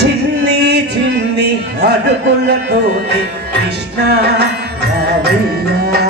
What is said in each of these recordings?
చిన్ని చిన్ని అడుగులతో కృష్ణ రావయ్యా.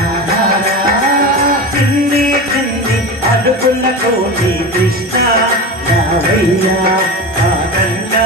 కోటి కృష్ణ నావైనా కాదన్నా